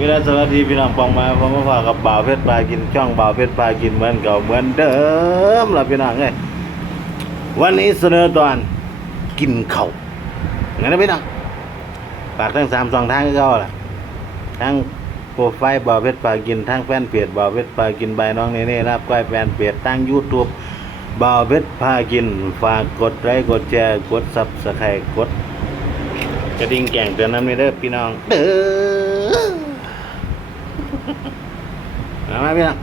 นี่แหละสวัสดีพี่น้องปองมาผมมาฝากกับบ่าวเพชรปลากินช่องบ่าวเพชรปลากินเหมือนเก่าเหมือนเดิมล่ะพี่น้องเอ้ยวันนี้เสนอตอนกินเข้างั้นนะพี่น้องฝากทั้งสามสองทางก็เอาล่ะทั้งโปรไฟล์บ่าวเพชรปลากินทั้งแฟนเพจบ่าวเพชรปลากินใบน้องเนเน่รับก้อยแฟนเพจทั้งยูทูบบ่าวเพชรพากิน ฝากกดไลค์กดแชร์กดซับสไครต์กดกระดิ่งแก่งเตือนน้ำนี่เด้อพี่น้องเด้อ เอามาพี่น้อง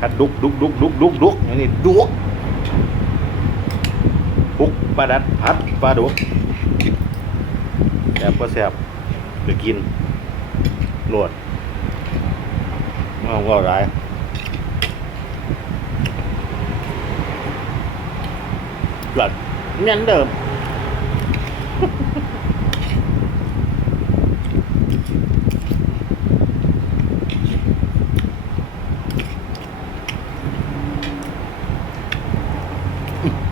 กัดดุกดุกดุกดุกดุกดุกอันนี้ดุกปุกปลาดัดพัดปลาดุกแซ่บก็แซ่บไปกินโหลดมองก็ไรหลัดเงี้ยเดิม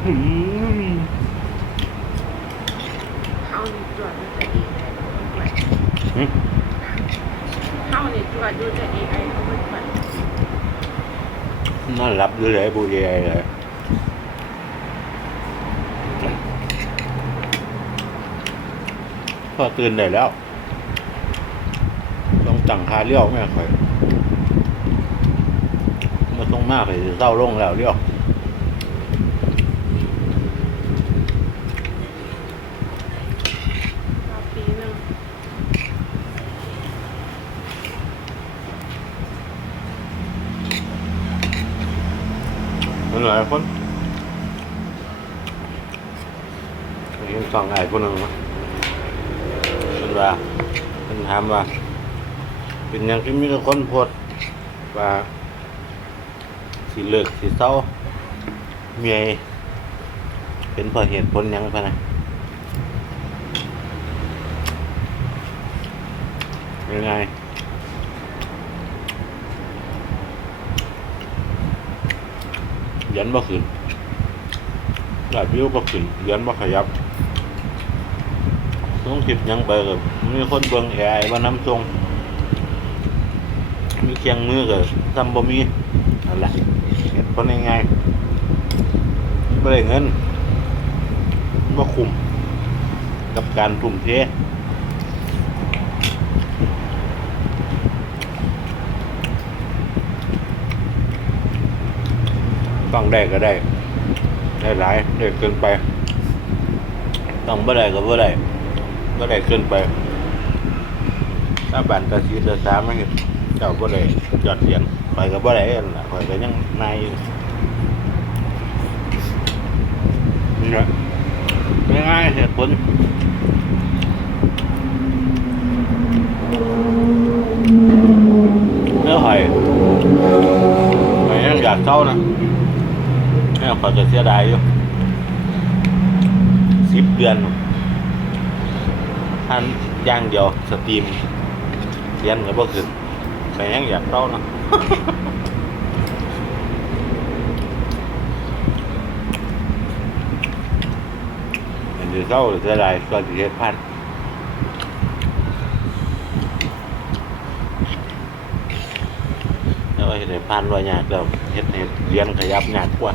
เข้าในี่จวดดูจะเอไอเขาเปิดหึเข้าในี่จวดดูจะเอไอเขาเปิดนอนหลับอยู่เลยบูเยเลยพอตื่นได้แล้วต้องจังคาเลี้ยวแม่ค่อยมาต้องมากเลยเศร้าลงแล้วเลี้ยว รอปีหนึง มันหลายคนเห็นสองไอ้คนหนึ่งมั้ยเป็นว่าเป็นถามว่า เป็นหยังที่มีคนโพดว่าสิเลิกสิเศร้าเมียเป็นเพราะเหตุผลยังพะนะยังไง ยันบ่ขึ้นหลายวิวบ่ขึ้นยันบ่ขยับต้องคิดยังไปกับมีคนเบิ่งแอไอว่าน้ำทรงมีเคียงมือกับซัมบมีนั่นแหละเหตุผลง่ายๆไม่ได้เงินว่คุ้มกับการทุ่มเท ต้องได้ก็ได้ ได้หลายได้เกินไป ต้องบ่ได้ก็บ่ได้บ่ได้เกินไปถ้าบันตะสีตะสามไม่เห็นจ้าบ่ได้ยอดเสียงข่อยก็บ่ได้ล่ะข่อยก็ยังนายอยู่นี่แหละง่ายเหตุผลเนื้อหอยหอยยังอยากเศร้านะ เนี่ยข่อยจะเสียดายอยู่สิบเดือนท่านย่างเดียวสตรีมเรียนก็บ่ขึ้นแต่ยังอยากเต้านะอันนี้เศร้าหรือจะได้ก็สิเฮ็ดพันแล้วเฮ็ดพันว่ายากแล้วเฮ็ดให้เรียนขยับยากกว่า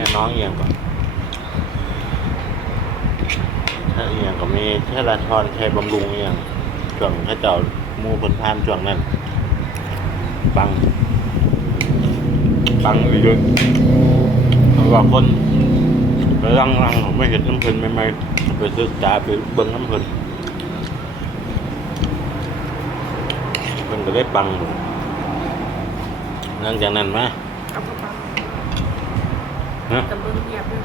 เนี่ยน้องเอียงก่อนถ้าเอียงก็มีเทราทอนชับำรุงเอียงจ่วงข้าเจ้ามูพนพานจ่วงนั่นปัง ปังเยอะแล้วก็คนไปรังรังผมไม่เห็นน้ำเพนไม่ไม่ไปซื้อจ่าไปเบิ้งน้ำพลินมันก็ได้ปังหลังจากนั้นไหม ฮะตะเบิ้งเงียบเลย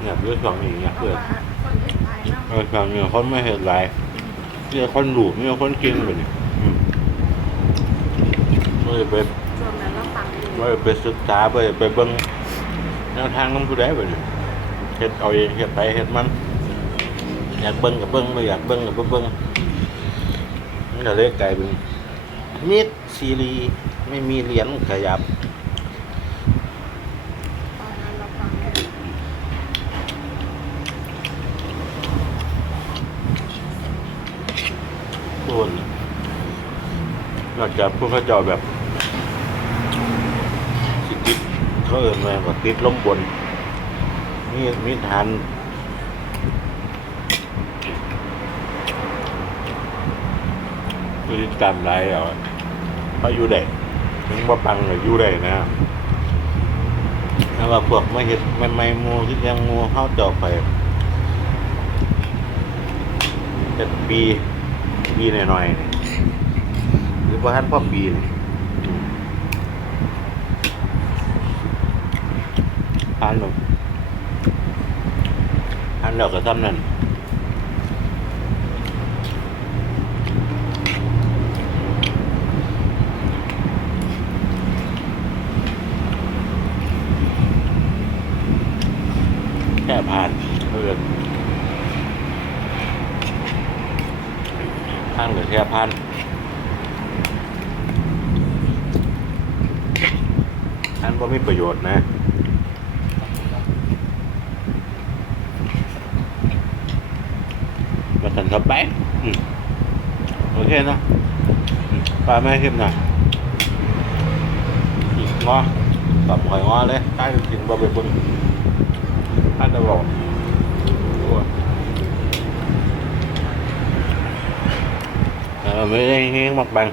เนี่ยเพื่อสองอีกเนี่ยเพราะเพื่อว่าคนเห็นไทยนะเออสองเนี่ยคนไม่เห็นหลายมีคนหลูมีคนกินไปนี่อืมไม่ได้ไปช่วงนั้นเราฟังอยู่ไม่ได้ไปศึกษาไปไปเบิ่งแนวทางน้ำผู้ใดไปนี่เฮ็ดเอาเองเฮ็ดไปเฮ็ดมัน อยากเบิ่งกับเบิ่งไม่อยากเบิ่งกับบ่เบิ่งมันก็เลยกลายเป็นมิดซีรีส์ไม่มีเหรียญขยับ ตอนนั้นเราฟังอยู่ ทุก คนนอกจากพวกเขาจ้าแบบสิติดเขาเอินมาก็ติดล้มบนมีมีฐานพฤติกรรมไรเหรอเขาอยู่ได้ถึงว่าปังเลยอยู่ได้นะถ้าว่าพวกไม่เห็ดไม่ไม่มูที่ยังมูเข้าจาะไปเจ็ดปี ปีหน่อยๆนี่หรือว่าท่านพ่อปีนี่อืมทานหรอกทานดอกกระซ้ำนั่นแค่ผ่านเพื่อน ผ่านกับแค่ผ่านท่านว่มีประโยชน์นะมาสั่นเข้าไปโอเคนะปลาไม่เข้มหน่อยอีกงอตอบหอยงอเลยใต้ถึงบ่ไปบนท่านจะบอกโอ้ยเออ ไม่ได้เฮงมากบัง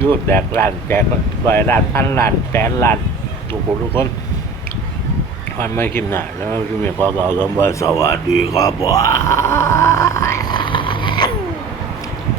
ยูดแดกลานแจกร้อยลานพันลานแสนลานทุกคนทุกคนมันไม่คินหนาแล้วก็มีขอกล่าวคำว่าสวัสดีครับว้า